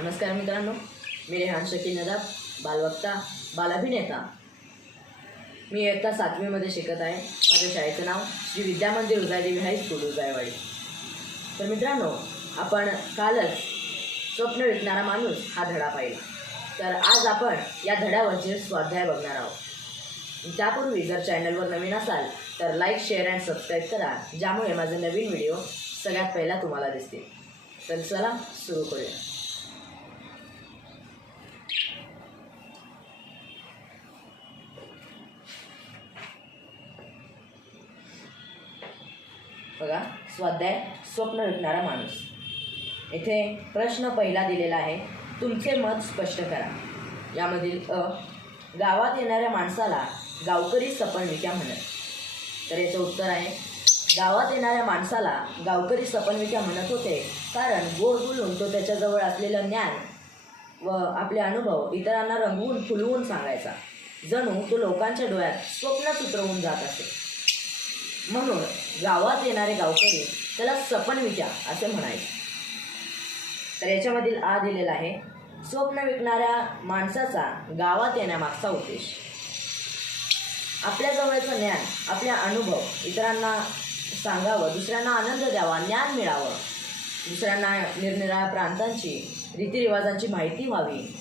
नमस्कार मित्रांनो. मी रेहान शकील नदाब बालवक्ता बालाभिनेता. मी इयत्ता सातवीमध्ये शिकत आहे. माझ्या शाळेचं नाव श्री विद्या मंदिर उदयदेवी हायस्कूल उदयवाडी. तर मित्रांनो आपण कालच स्वप्न विकणारा माणूस हा धडा पाहिला. तर आज आपण या धड्यावरचे स्वाध्याय बघणार आहोत. त्यापूर्वी जर चॅनलवर नवीन असाल तर लाईक शेअर अँड सबस्क्राईब करा ज्यामुळे माझे नवीन व्हिडिओ सगळ्यात पहिला तुम्हाला दिसतील. तर चला सुरू करूया. बघा. स्वाध्याय स्वप्न विकणारा माणूस. येथे प्रश्न पहिला दिलेला आहे. तुमचे मत स्पष्ट करा. यामधील अ गावात येणाऱ्या माणसाला गावकरी सपनविक्या म्हणत. तर याचं उत्तर आहे गावात येणाऱ्या माणसाला गावकरी सपनविक्या म्हणत होते. कारण गोड बोलून तो त्याच्याजवळ असलेलं ज्ञान व आपले अनुभव इतरांना रंगवून फुलवून सांगायचा. जणू तो लोकांच्या डोळ्यात स्वप्नच उतरवून जात असे. म्हणून गावात येणारे गावकरी त्याला सपन सपनविक्या असे म्हणायचे. तर याच्यामधील आ दिलेला आहे स्वप्न विकणाऱ्या माणसाचा गावात येण्यामागचा उद्देश. आपल्या जवळचं ज्ञान आपल्या अनुभव इतरांना सांगावं दुसऱ्यांना आनंद द्यावा ज्ञान मिळावं. दुसऱ्यांना निरनिराळ्या प्रांतांची रीतिरिवाजांची माहिती व्हावी.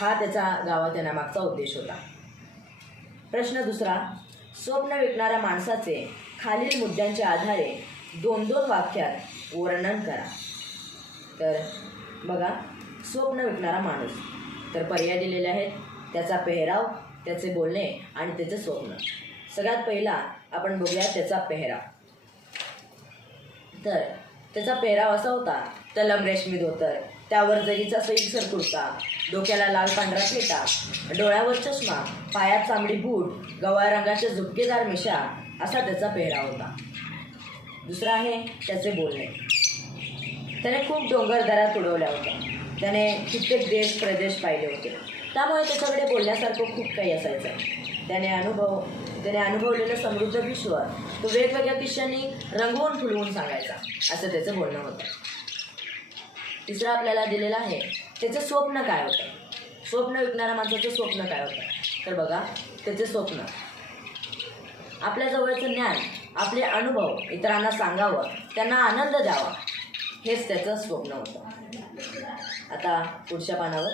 हा त्याचा गावात येण्यामागचा उद्देश होता. प्रश्न दुसरा स्वप्न विकणाऱ्या माणसाचे खालील मुद्द्यांच्या आधारे दोन दोन वाक्यात वर्णन करा. तर बघा स्वप्न विकणारा माणूस. तर पर्याय दिलेले आहेत. त्याचा पेहराव त्याचे बोलणे आणि त्याचे स्वप्न. सगळ्यात पहिला आपण बघूया त्याचा पेहराव. तर त्याचा पेहराव असा होता तलम रेशमी धोतर. त्यावर जरीचा सईसर कुर्ता डोक्याला लाल पांढरा फेटा डोळ्यावर चष्मा पायात चांबडी बूट गव्हा रंगाचे झुपकेदार मिशा असा त्याचा पेहराव होता. दुसरा आहे त्याचे बोलणे. त्याने खूप डोंगरदऱ्यात उडवल्या होत्या. त्याने कित्येक देश प्रदेश पाहिले होते. त्यामुळे त्याच्याकडे बोलण्यासारखं खूप काही असायचं. त्याने अनुभव त्याने अनुभवलेलं समृद्ध विश्व तो वेगवेगळ्या किश्यांनी रंगवून फुलवून सांगायचा असं त्याचं बोलणं होतं. तिसरं आपल्याला दिलेलं आहे त्याचं स्वप्न काय होतं? स्वप्न विकणाऱ्या माणसाचं स्वप्न काय होतं? तर बघा त्याचे स्वप्न. आपल्या जवळचं ज्ञान आपले अनुभव इतरांना सांगावं त्यांना आनंद द्यावा हेच त्याचं स्वप्न होतं. आता पुढच्या पानावर.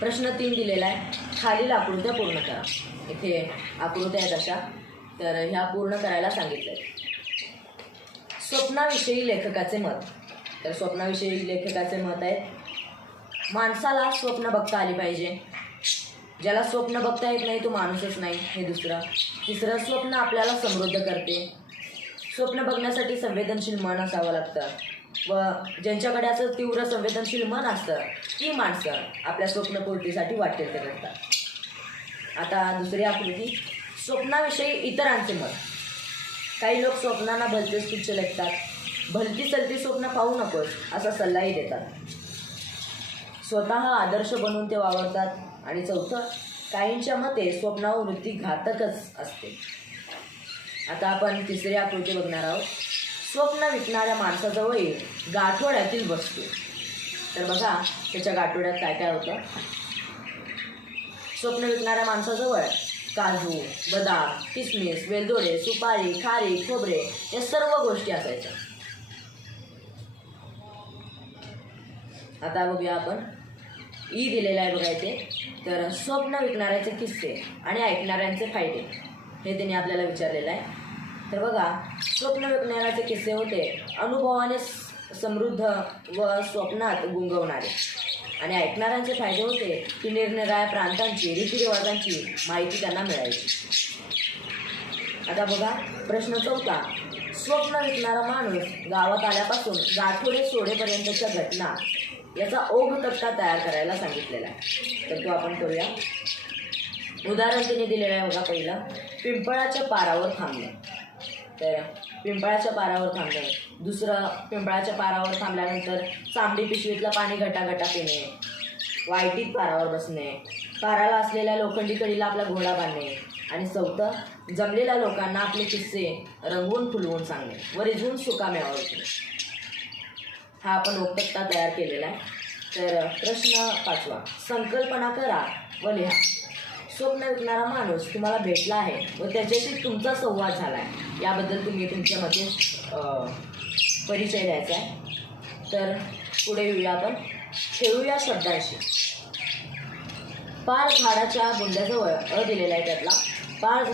प्रश्न तीन दिलेला आहे. खालील आकृत्या पूर्ण करा. इथे आकृत्या आहेत अशा. तर ह्या पूर्ण करायला सांगितलं स्वप्नाविषयी लेखकाचे मत. तर स्वप्नाविषयी लेखकाचे मत आहे माणसाला स्वप्न बघता आली पाहिजे. ज्याला स्वप्न बघता येत नाही तो माणूसच नाही हे दुसरं. तिसरं स्वप्न आपल्याला समृद्ध करते. स्वप्न बघण्यासाठी संवेदनशील मन असावं लागतं. व ज्यांच्याकडे असं तीव्र संवेदनशील मन असतं ती माणसं आपल्या स्वप्नपूर्तीसाठी वाटेल ते करतात. आता दुसरी आकृती स्वप्नाविषयी इतरांचे मत. काही लोक स्वप्नांना भलतेच तुच्छ लेखतात. भलती सलती स्वप्न पाहू नकोस असा सल्लाही देतात. स्वतः आदर्श बनवून ते वावरतात. आणि चौथं काहींच्या मते स्वप्नावर वृत्ती घातकच असते. आता आपण तिसरी आकृती बघणार आहोत. स्वप्न विकणाऱ्या माणसाजवळील गाठोड्यातील वस्तू. तर बघा त्याच्या गाठोड्यात काय काय होतं? स्वप्न विकणाऱ्या माणसाजवळ काजू बदाम किसमिस वेलदोडे सुपारी खारी खोबरे या सर्व गोष्टी असायच्या. आता बघूया आपण. ई दिलेलं आहे बघा इथे. तर स्वप्न विकणाऱ्याचे किस्से आणि ऐकणाऱ्यांचे फायदे. हे त्यांनी आपल्याला विचारलेलं आहे. तर बघा स्वप्न विकणाऱ्याचे किस्से होते. अनुभवाने समृद्ध व स्वप्नात गुंगवणारे. आणि ऐकणाऱ्यांचे फायदे होते की निरनिराळ्या प्रांतांची रीतिरिवाजांची माहिती त्यांना मिळायची. आता बघा प्रश्न चौथा. स्वप्न विकणारा माणूस गावात आल्यापासून गाठोडे सोडेपर्यंतच्या घटना याचा ओघ तक्ता तयार करायला सांगितलेला आहे. तर तो आपण करूया. उदाहरण तिने दिलेलं आहे बघा पहिलं. पिंपळाच्या पारावर थांबलं. तर पिंपळाच्या पारावर थांबणे दुसरं पिंपळाच्या पारावर थांबल्यानंतर चांबडी पिशवीतलं पाणी घटाघटा पिणे. वाईटीत पारावर बसणे. पाराला असलेल्या लोखंडी कडीला आपला घोडा बांधणे. आणि चौथं जमलेल्या लोकांना आपले किस्से रंगवून फुलवून सांगणे व रिझवून सुकामेवा आवडते हा आपण ओपत्ता तयार केलेला आहे. तर प्रश्न पाचवा. संकल्पना करा व लिहा. स्वप्न विकणारा माणूस तुम्हाला भेटला आहे व त्याच्याशी तुमचा संवाद झाला आहे. याबद्दल तुम्ही तुमच्या मते परिचय द्यायचा आहे. तर पुढे येऊया आपण. खेळूया शब्दांशी. पार झाडाच्या बुंद्याजवळ अ दिलेला आहे त्यातला. पार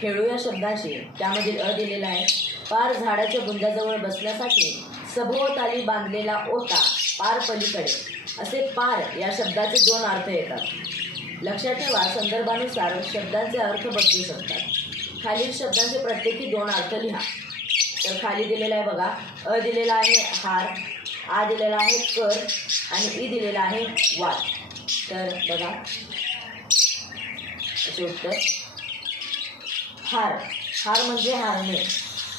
खेळू या शब्दाशी. त्यामधील अ दिलेला आहे. पार झाडाच्या बुंद्याजवळ बसण्यासाठी सभोवताली बांधलेला ओटा पार पलीकडे. असे पार या शब्दाचे दोन अर्थ येतात. लक्षात ठेवा संदर्भानुसार शब्दांचे अर्थ बदलू शकतात. खालील शब्दांचे प्रत्येकी दोन अर्थ लिहा. तर खाली दिलेला आहे बघा अ दिलेला आहे हार आ दिलेला आहे कर आणि ई दिलेला आहे वाद. तर बघा असे उत्तर. हार हार म्हणजे हारणे.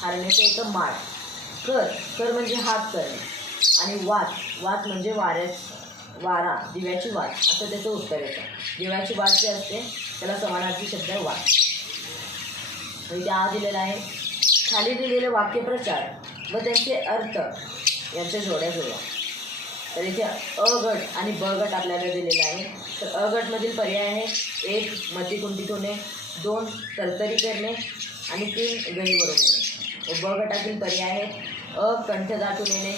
हारण्याचं होतं माळ. कर कर म्हणजे हात करणे. आणि वात वात म्हणजे वाऱ्यात वारा दिव्याची वाट असं त्याचं उत्तर येतं. दिव्याची वाट जे असते त्याला समानार्थी शब्द आहे वात म्हणजे आ दिलेला आहे खाली दिलेले वाक्यप्रचार व त्यांचे अर्थ यांच्या जोड्या जुळवा तर इथे अ गट आणि ब गट आपल्याला दिलेला आहे. तर अ गटमधील पर्याय आहे एक मती होणे दोन तरतरी करणे आणि तीन गहीवरून. येणे व ब गटातील पर्याय आहे अ कंठ दाटून येणे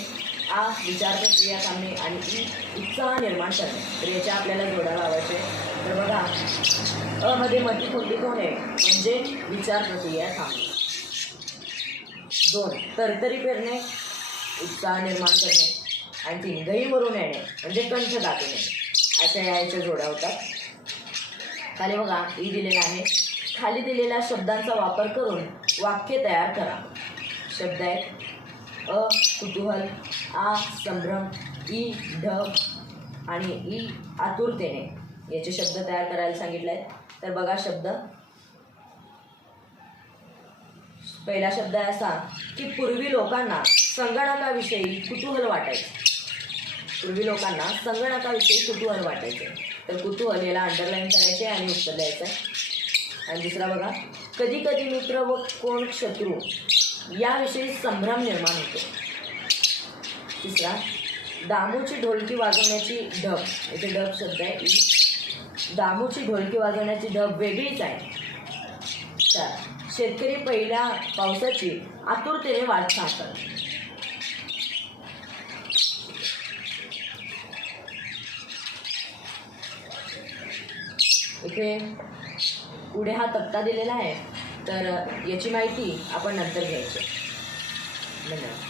आ विचार प्रक्रिया थांबणे आणि ई उत्साह निर्माण करणे. तर याच्या आपल्याला जोड्या लावायचे. तर बघा अ मध्ये मती कुंठित होणे म्हणजे विचार प्रक्रिया थांबणे दोन तरतरी पेरणे उत्साह निर्माण करणे आणि तीन गहीवरून येणे म्हणजे कंठ दाटून येणे अशा याच्या जोड्या होतात. खाली बघा ई दिलेला आहे. खाली दिलेल्या शब्दांचा वापर करून वाक्य तयार करा. शब्द आहेत. अ कुतूहल आ संभ्रम ई ढग आणि ई आतुरतेने. याचे शब्द तयार करायला सांगितले आहेत. तर बघा शब्द. पहिला शब्द आहे असा की पूर्वी लोकांना संगणकाविषयी कुतूहल वाटायचे. पूर्वी लोकांना संगणकाविषयी कुतूहल वाटायचे. तर कुतूहल याला अंडरलाईन करायचे आणि उत्तर द्यायचं आहे. आणि दुसरा बघा कधी कधी मित्र व कोण शत्रू याविषयी संभ्रम निर्माण होतो. तिसरा दामूची ढोलकी वाजवण्याची ढब. इथे ढब शब्द आहे. दामूची ढोलकी वाजवण्याची ढब वेगळीच आहे. चार शेतकरी पहिल्या पावसाची आतुरतेने वाट पाहतात इथे पुढे हा तक्ता दिलेला आहे. तर याची माहिती आपण नंतर घ्यायची. धन्यवाद.